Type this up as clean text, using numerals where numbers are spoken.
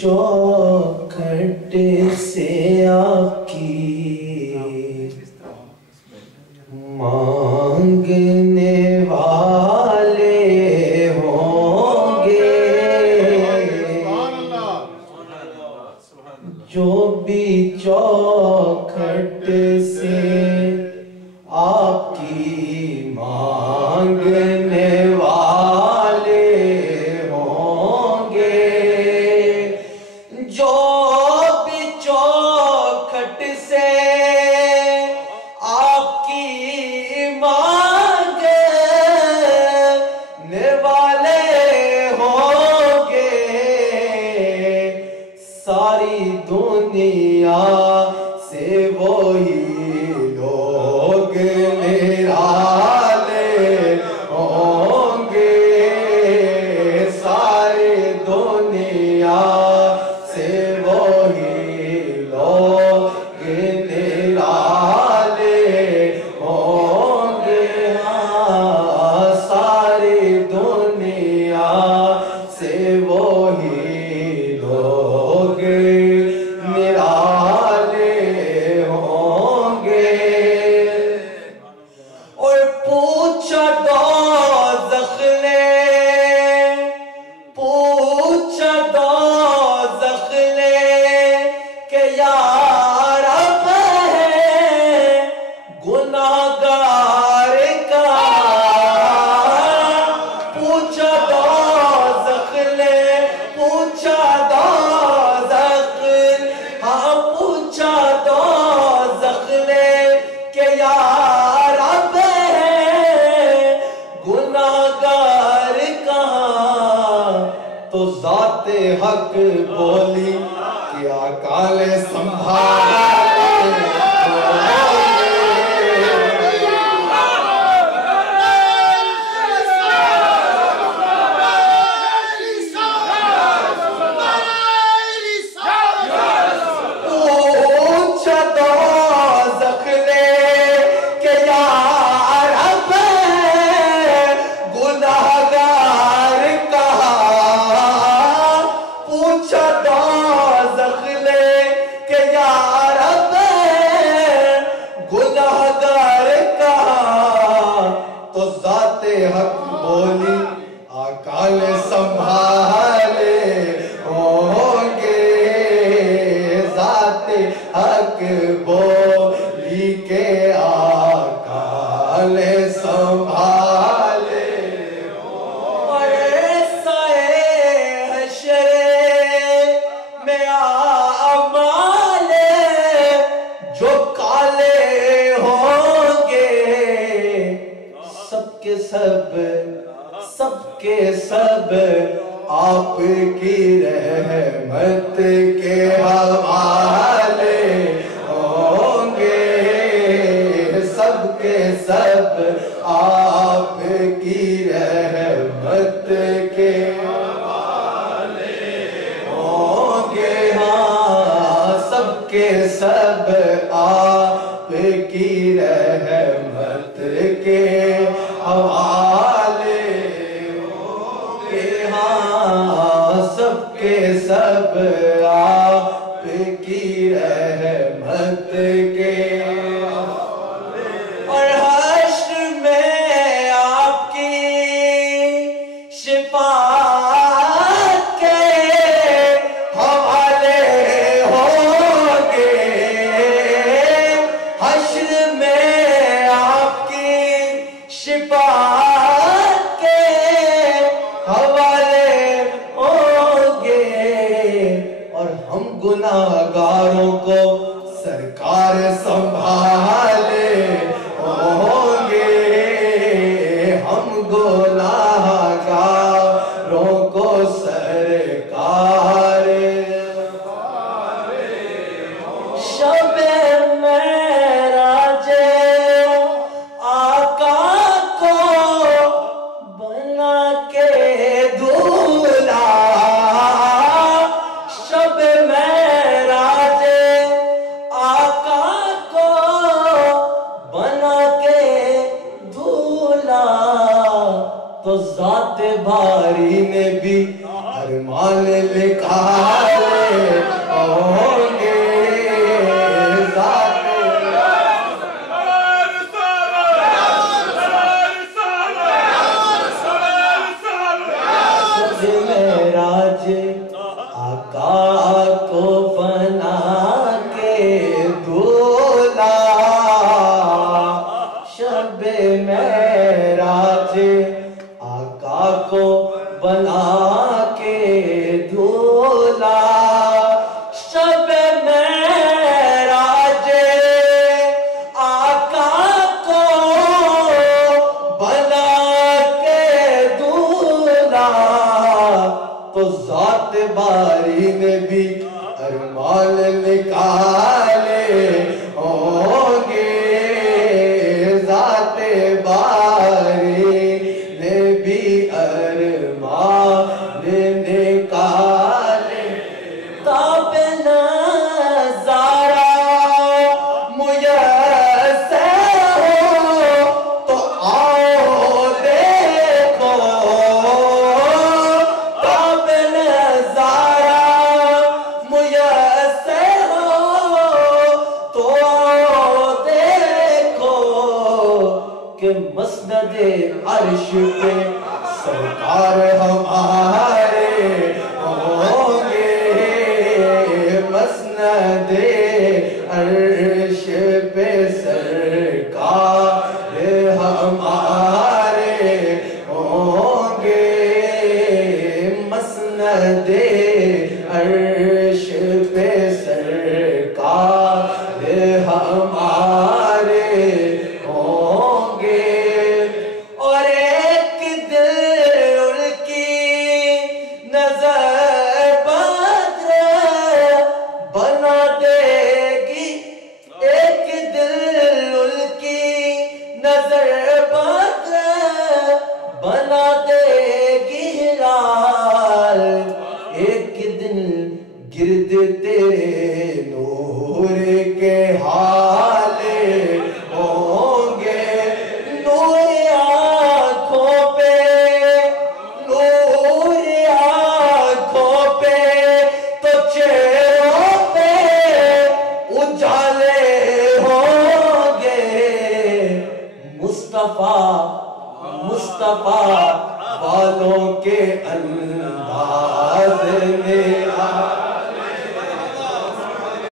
چوکھٹ سے آپ کی مانگنے والے ہوں گے، جو بھی چوکھٹ سے آپ کی مانگنے والے ہوں گے، جو بھی چوکھٹ سے آپ کی مانگنے والے ہوں گے، ساری دنیا سے وہی لوگ نرالے ہوں گے، ساری دنیا سے وہی لوگ نرالے ہوں گے، ہاں ساری دنیا سے وہی لوگ نرالے ہوں گے، اور پوچھا دوزخ نے، پوچھا دوزخ نے کہ یا رب ہے گناہگار کہاں، پوچھا دوزخ نے، پوچھا دوزخ، ہاں پوچھا دوزخ نے کہ یا رب ہے گناہگار کہاں، تو ذات حق بولی کہ اکال سنبھالے پوچھا دوزخ نے کہ یا رب ہے گناہگار کہاں، پوچھا دوزخ نے کہ یا رب ہے گناہگار کہاں، تو ذات حق بولی اکال سنبھالے ہوں گے، ذات حق بولی کے اکال سنبھالے اور سائے حشر میں اعمال جو کالے ہوں گے، سب کے سب آپ کی رحمت کے حوالے ہوں گے، سب کے سب آپ کی رحمت کے حوالے ہوں گے، ہاں سب کے سب آپ کی رحمت کے حوالے ہوں گے، ہاں سب کے سب آپ کی رحمت کے حوالے، اور حشر میں آپ کی شفاعت کے حوالے ہوں گے، حشر میں آپ کی شفاعت کے حوالے ہوں گے، اور ہم تو ذات باری نے بھی ارمان نکالے ہوں گے ذات معراج آقا کو بنا کے دولہا شب معراج آقا کو بنا کے دولہا شب معراج آقا کو بنا کے دولہا تو ذات باری نے بھی ارمان نکالے ہوں گے ذات باری نے بھی ارمان نکالے تاب نظارہ میسر ہو تو آؤ دیکھو تاب نظارہ میسر ہو تو آؤ دیکھو کہ مسند عرش پہ سرکار ہمارے ہوں گے مسند عرش پہ سرکار ہمارے ہوں گے مسند عرش پہ سرکار ہمارے ہوں گے اور ایک دل ان کی نظر بدر بنا دے گی ایک دل ان کی نظر بدر بنا دے گی ہلال ایک دن گرد تیرے نور کے حالے ہوں گے نور آنکھوں پہ نور آنکھوں پہ تو چہروں پہ اجالے ہوں گے مصطفیٰ والوں کے اندر